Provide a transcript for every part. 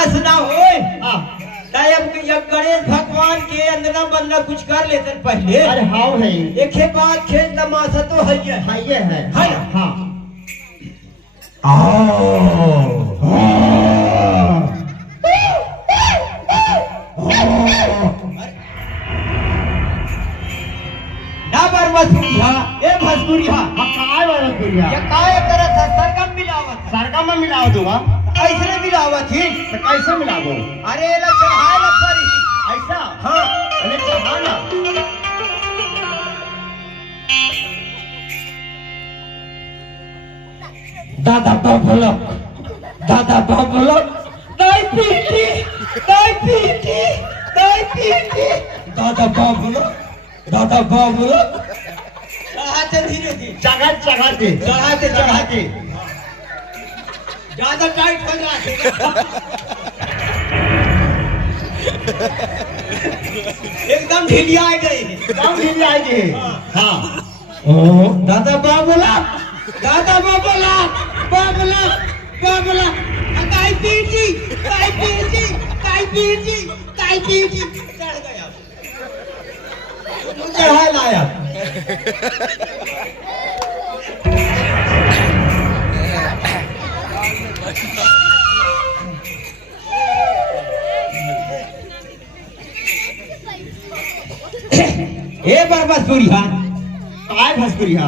असना होए तब गणेश भगवान के अंदना बंदना कुछ कर लेते पहले। अरे हाँ है एक बात खेल तमाशा तो है है ना हाँ ना पर मसूरिया ए मसूरिया काय मसूरिया ये काय करत है सरगम में मिलावत दूंगा ऐसे मिलावत ही तो कैसे मिलावो? अरे ला चढ़ाए ला पर ही ऐसा हाँ अरे चढ़ाना दादा बाबलक दाई पीटी दादा बाबलक चढ़ाते धीरे चढ़ाते ज्यादा टाइट हो रहा है एकदम ढीली आ गई हाँ ओ दादा बाबला काई पीटी चढ़ गया चढ़ा लाया ए बार भसपुरिया काय भसपुरिया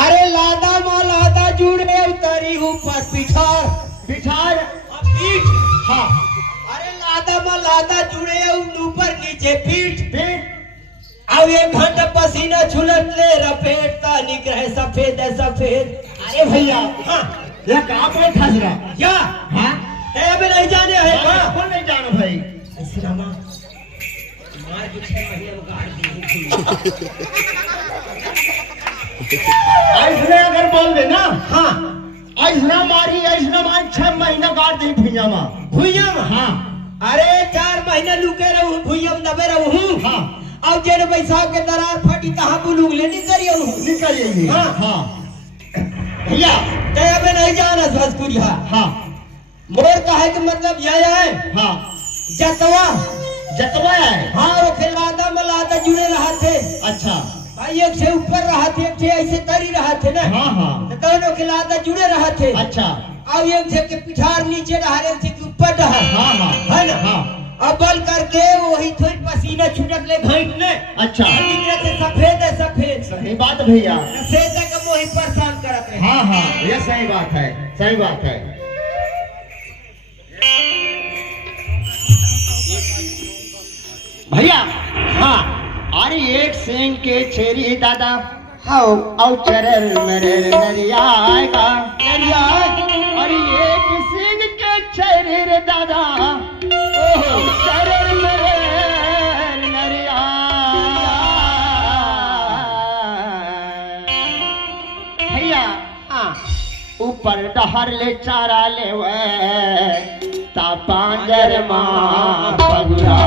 अरे लादा मालादा जुड़े उतरी ऊपर पिठार पीठ हाँ अरे लादा मालादा जुड़े ऊपर नीचे पीठ अब 1 घंटा पसीना छुलट ले रपेटता निकले सफेद अरे भैया हाँ ये कहाँ पे फंस रहा क्या हाँ ते अबे नहीं जाने है कौन नहीं जाना भाई ऐसे रामा मार के 6 महीने में गाड़ दी ऐसने अगर बोल दे ना हाँ ऐसना मारी 6 महीना गाड़ दी भुइया में हाँ अरे 4 महीने लुके रहूं भुइया में दबे रहूं हाँ अब जेड़ बैसाख के दरार फटी तहां बुलूग ले निकलिए हाँ भैया ते अबे नहीं जाना भसपुरिया हाँ मोर कहे के मतलब यह है हाँ जतवा है हाँ वो खिलादा मलादा जुड़े रहा थे अच्छा भाई एक से ऊपर रहा थे एक से ऐसे तरी रहा थे ना हाँ तो दोनों खिलादा जुड़े रहा थे अच्छा अब एक से के पिठार नीचे रहा एक से के ऊपर रहा हाँ है ना अब बल करके वही थोड़ी पसीना छूटत ले घाट ले अच्छा से सफेद सही बात भैया सफेद का वही परेशान करत रहे हाँ ये सही बात है भैया हाँ अरे एक सिंह के छेरी दादा हाउ औ चरर मेरे नरिया आएगा अरे एक सिंह के छेरी रे दादा ओहो चरर मेरे नरिया भैया हाँ ऊपर डहर ले चारा ले ता पांजर माँ पगुरा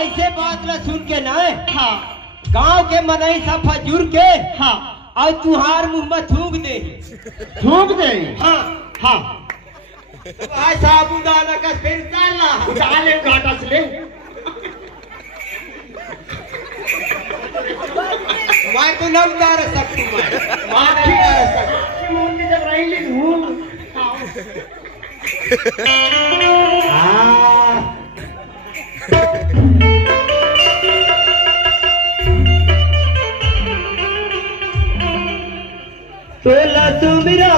ऐसे बात ला सुन के ना हाँ गांव के मनई सब फजूर के हाँ और तुहार मुंह में थूक दे हाँ भाई साबुदाना का फिर डालना डाले घाटा से ले मैं तो नम डाल सकती मैं माखी मुंडी जब रही ली धूल तोला सुमिरा